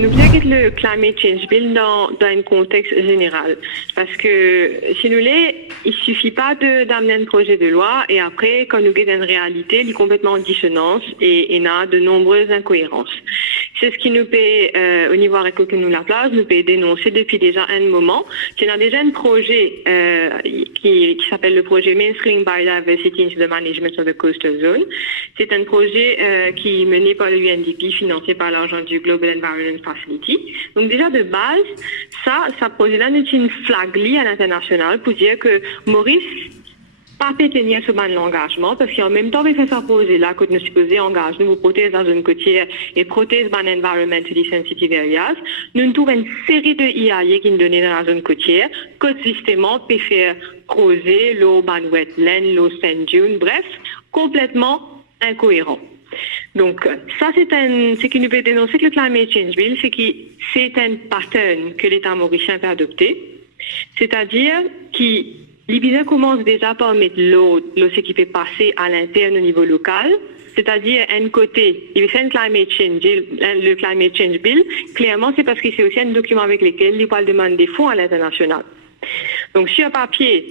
nous disons que le climate change bill dans un contexte général. Parce que si nous l'est, il suffit pas d'amener un projet de loi et après, quand nous avons une réalité, il est complètement en dissonance et il y a de nombreuses incohérences. C'est ce qui nous peut, au niveau arrêté que nous la place, nous peut dénoncer depuis déjà un moment. Il y a déjà un projet qui s'appelle le projet Mainstream Biodiversity into the Management of the Coastal Zone. C'est un projet qui est mené par le UNDP, financé par l'argent du Global Environment Facility. Donc déjà de base, ça projet-là est une flag à l'international pour dire que Maurice pas tenir ce ban l'engagement parce qu'en même temps, il fait ça projet là que nous supposons engager nous protéger dans une côtière et protéger ban environmentally sensitive areas. Nous trouvons une série de IAE qui nous donnent dans la zone côtière que justement peut faire creuser l'eau ban wetland, l'eau sand dune, bref, complètement incohérent. Donc, ça, c'est qui nous peut dénoncer que le Climate Change Bill, c'est un pattern que l'État mauricien peut adopter. C'est-à-dire l'Ibisa commence déjà par mettre l'eau ce qui peut passer à l'interne au niveau local. C'est-à-dire, un côté, il fait un le Climate Change Bill, clairement, c'est parce que c'est aussi un document avec lequel il va demander des fonds à l'international. Donc, sur papier,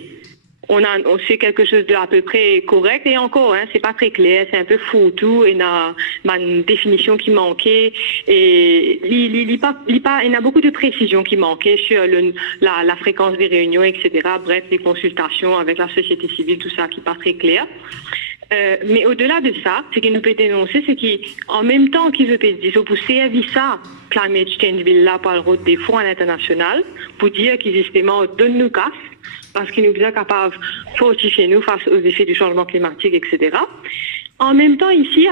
on fait quelque chose de à peu près correct et encore, c'est pas très clair, c'est un peu fou tout, et il y a une définition qui manquait et il y a beaucoup de précisions qui manquaient sur la fréquence des réunions, etc. Bref, les consultations avec la société civile, tout ça qui n'est pas très clair. Mais au-delà de ça, ce qui nous peut dénoncer, c'est qu'en même temps qu'ils ont pour servir ça, Climate Change Bill là par le route des fonds à l'international, pour dire qu'ils justement donnent nous casse, parce qu'ils nous sont capables de fortifier nous face aux effets du changement climatique, etc. En même temps, ici,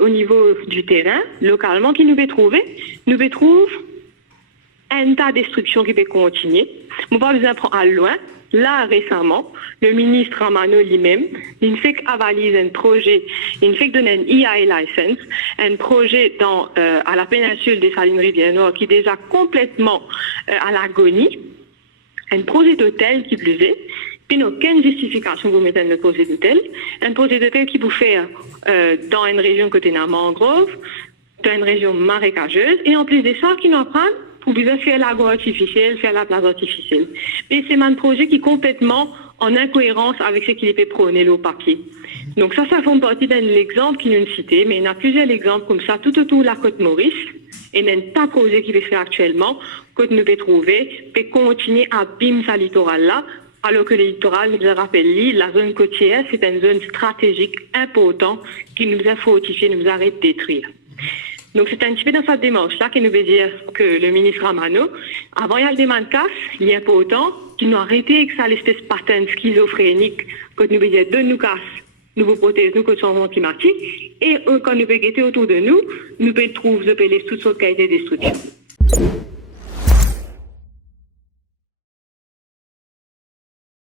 au niveau du terrain, localement, qui nous peut trouver un tas de destruction qui peut continuer. Nous pas besoin de prendre à loin. Là, récemment, le ministre Ramano lui-même, il fait avaliser un projet, il fait donner un EIA license, un projet à la péninsule des Salines-Rivière-Nord qui est déjà complètement à l'agonie, un projet d'hôtel qui plus est, puis n'a aucune justification pour mettre un projet d'hôtel, un projet d'hôtel qui peut faire dans une région côté de la mangrove, dans une région marécageuse, et en plus de ça, qui n'en prennent pour bien faire l'agro artificiel, faire la plage artificielle. Et c'est un projet qui est complètement en incohérence avec ce qu'il peut prôner au papier. Donc ça fait partie d'un exemple qui nous cité, mais il y a plusieurs exemples comme ça tout autour de la côte Maurice. Et il y a un projet qui peut faire actuellement, que nous peut trouver, peut continuer à abîmer ce littoral-là, alors que le littoral, je rappelle, la zone côtière, c'est une zone stratégique importante qui nous a fortifié, nous arrête de détruire. Donc c'est un petit peu dans cette démarche-là qu'il nous veut dire que le ministre Ramano, avant il y a le demande casse, il est important qu'il nous arrête avec ça l'espèce de pattern schizophrénique, que nous veut dire de nous casse, nous vous protège nous contre le changement climatique, et quand nous peut guetter autour de nous, nous peut trouver toutes sortes de qualités de destruction.